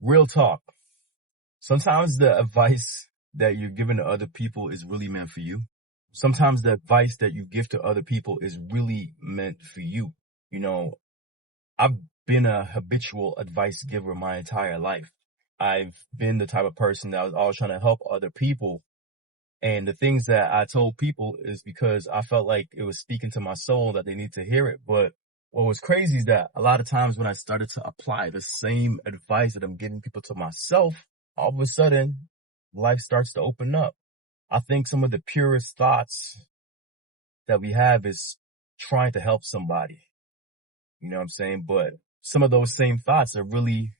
Real talk. Sometimes the advice that you're giving to other people is really meant for you. Sometimes the advice that you give to other people is really meant for you. You know, I've been a habitual advice giver my entire life. I've been the type of person that was always trying to help other people. And the things that I told people is because I felt like it was speaking to my soul that they need to hear it. But what was crazy is that a lot of times when I started to apply the same advice that I'm giving people to myself, all of a sudden life starts to open up. I think some of the purest thoughts that we have is trying to help somebody. You know what I'm saying? But some of those same thoughts are really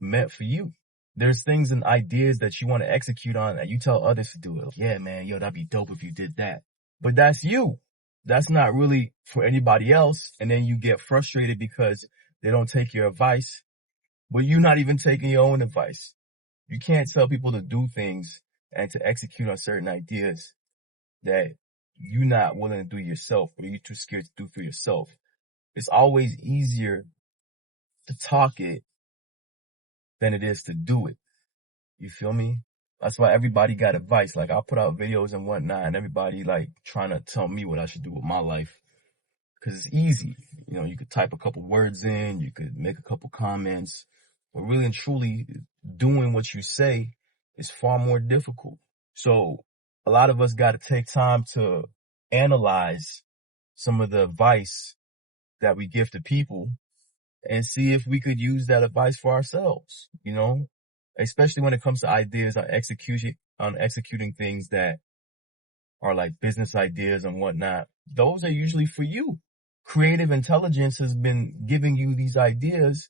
meant for you. There's things and ideas that you want to execute on that you tell others to do it. Yeah, man, yo, that'd be dope if you did that. But that's you. That's not really for anybody else. And then you get frustrated because they don't take your advice, but you're not even taking your own advice. You can't tell people to do things and to execute on certain ideas that you're not willing to do yourself or you're too scared to do for yourself. It's always easier to talk it than it is to do it. You feel me? That's why everybody got advice. Like, I'll put out videos and whatnot, and everybody like trying to tell me what I should do with my life. Cause it's easy. You know, you could type a couple words in, you could make a couple comments, but really and truly doing what you say is far more difficult. So a lot of us got to take time to analyze some of the advice that we give to people and see if we could use that advice for ourselves, you know, especially when it comes to ideas on executing things that are like business ideas and whatnot. Those are usually for you. Creative intelligence has been giving you these ideas.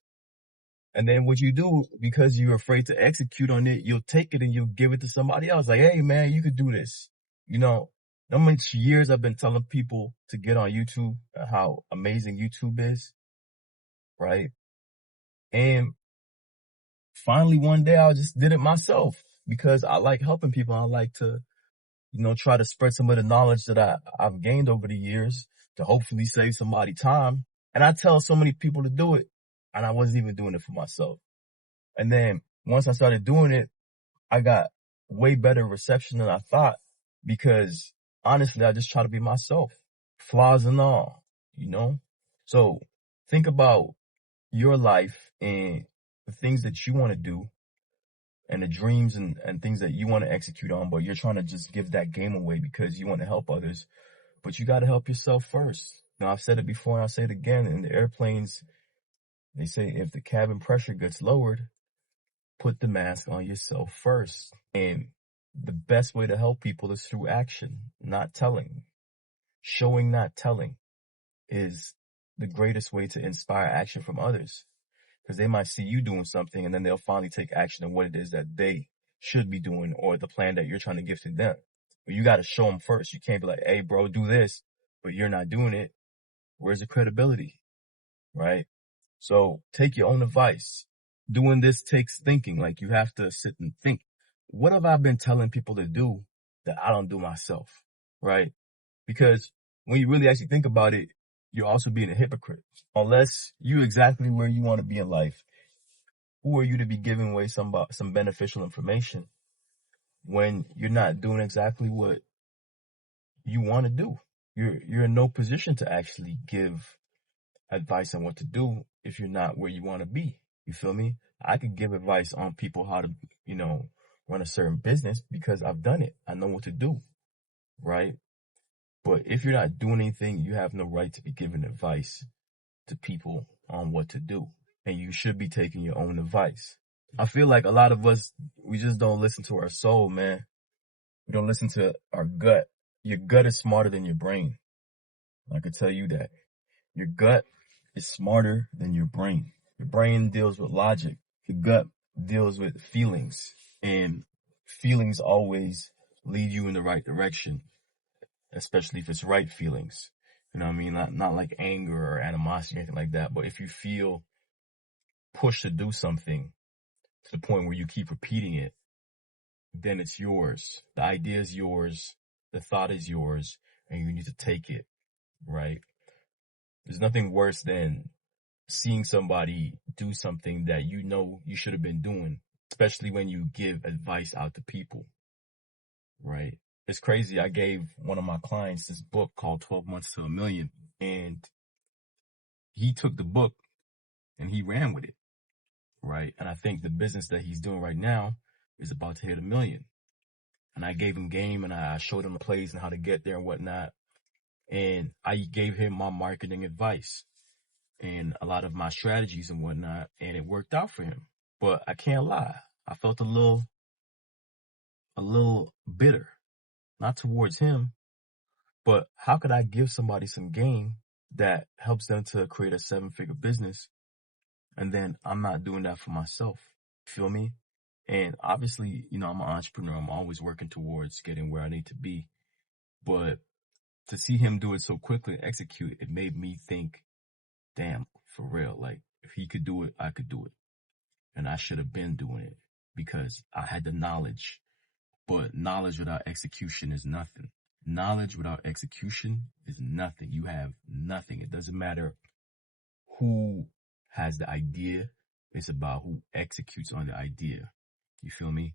And then what you do, because you're afraid to execute on it, you'll take it and you'll give it to somebody else. Like, hey man, you could do this. You know, how much years I've been telling people to get on YouTube, how amazing YouTube is, right? And finally one day I just did it myself because I like helping people. I like to, try to spread some of the knowledge that I've gained over the years to hopefully save somebody time. And I tell so many people to do it, and I wasn't even doing it for myself. And then once I started doing it, I got way better reception than I thought because honestly, I just try to be myself, flaws and all, you know? So think about your life and the things that you want to do and the dreams and things that you want to execute on, but you're trying to just give that game away because you want to help others. But you got to help yourself first. Now, I've said it before and I'll say it again. In the airplanes, they say if the cabin pressure gets lowered, put the mask on yourself first. And the best way to help people is through action, not telling. Showing, not telling is the greatest way to inspire action from others. Because they might see you doing something and then they'll finally take action on what it is that they should be doing or the plan that you're trying to give to them. But you got to show them first. You can't be like, hey, bro, do this, but you're not doing it. Where's the credibility? Right? So take your own advice. Doing this takes thinking. Like you have to sit and think. What have I been telling people to do that I don't do myself? Right? Because when you really actually think about it, you're also being a hypocrite. Unless you exactly where you want to be in life, who are you to be giving away some beneficial information when you're not doing exactly what you want to do? You're in no position to actually give advice on what to do if you're not where you want to be. You feel me? I could give advice on people how to, run a certain business because I've done it. I know what to do, right? But if you're not doing anything, you have no right to be giving advice to people on what to do. And you should be taking your own advice. I feel like a lot of us, we just don't listen to our soul, man. We don't listen to our gut. Your gut is smarter than your brain. I can tell you that. Your gut is smarter than your brain. Your brain deals with logic. Your gut deals with feelings. And feelings always lead you in the right direction, especially if it's right feelings. You know what I mean? Not like anger or animosity or anything like that. But if you feel pushed to do something to the point where you keep repeating it, then it's yours. The idea is yours. The thought is yours. And you need to take it, right? There's nothing worse than seeing somebody do something that you know you should have been doing, especially when you give advice out to people, right? It's crazy. I gave one of my clients this book called 12 Months to a Million, and he took the book and he ran with it, right? And I think the business that he's doing right now is about to hit 1 million. And I gave him game and I showed him the plays and how to get there and whatnot. And I gave him my marketing advice and a lot of my strategies and whatnot, and it worked out for him. But I can't lie, I felt a little bitter, not towards him, but how could I give somebody some game that helps them to create a 7-figure business, and then I'm not doing that for myself? Feel me? And obviously, I'm an entrepreneur. I'm always working towards getting where I need to be. But to see him do it so quickly and execute, it made me think, damn, for real, like if he could do it, I could do it. And I should have been doing it because I had the knowledge. But knowledge without execution is nothing. Knowledge without execution is nothing. You have nothing. It doesn't matter who has the idea. It's about who executes on the idea. You feel me?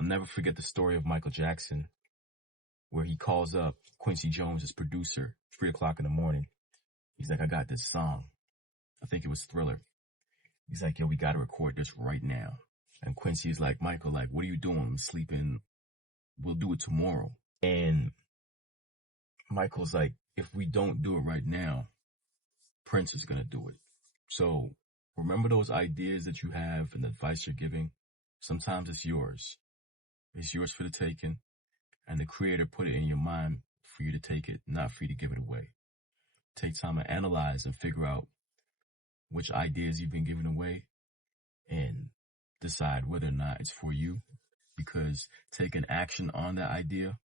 I'll never forget the story of Michael Jackson, where he calls up Quincy Jones, his producer, 3:00 in the morning. He's like, I got this song. I think it was Thriller. He's like, yo, we got to record this right now. And Quincy's like, Michael, like, what are you doing? I'm sleeping. We'll do it tomorrow. And Michael's like, if we don't do it right now, Prince is going to do it. So remember those ideas that you have and the advice you're giving? Sometimes it's yours. It's yours for the taking. And the creator put it in your mind for you to take it, not for you to give it away. Take time to analyze and figure out which ideas you've been giving away and decide whether or not it's for you, because taking action on that idea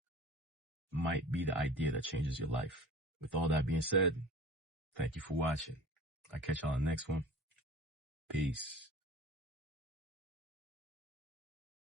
might be the idea that changes your life. With all that being said, thank you for watching. I'll catch y'all on the next one. Peace.